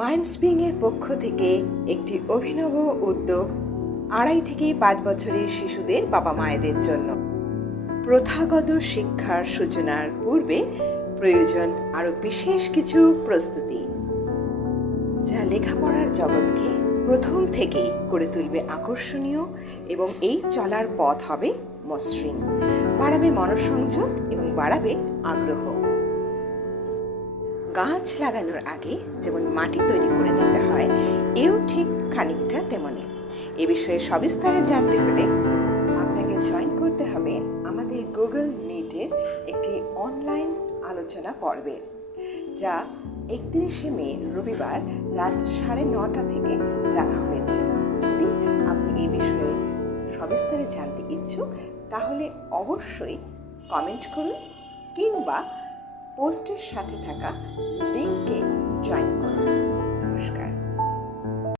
মাইন্ডস্প্রিং এর পক্ষ থেকে একটি অভিনব উদ্যোগ 2.5 থেকে 5 বছরের শিশুদের বাবা মায়েদের জন্য। প্রথাগত শিক্ষার সূচনার পূর্বে প্রয়োজন আরও বিশেষ কিছু প্রস্তুতি, যা লেখাপড়ার জগৎকে প্রথম থেকেই করে তুলবে আকর্ষণীয় এবং এই চলার পথ হবে মসৃণ, বাড়াবে মনোসংযোগ এবং বাড়াবে আগ্রহ। গাছ লাগানোর আগে যেমন মাটি তৈরি করে নিতে হয়, এও ঠিক খানিকটা তেমনি। এ বিষয়ে সবিস্তারে জানতে হলে আপনাকে জয়েন করতে হবে আমাদের গুগল মিটের একটি অনলাইন আলোচনা পর্বে, যা 31শে মে রবিবার রাত 9:30 থেকে রাখা হয়েছে। যদি আপনি এই বিষয়ে সবিস্তারে জানতে ইচ্ছুক, তাহলে অবশ্যই কমেন্ট করুন কিংবা পোস্টের সাথে থাকা লিঙ্কে জয়েন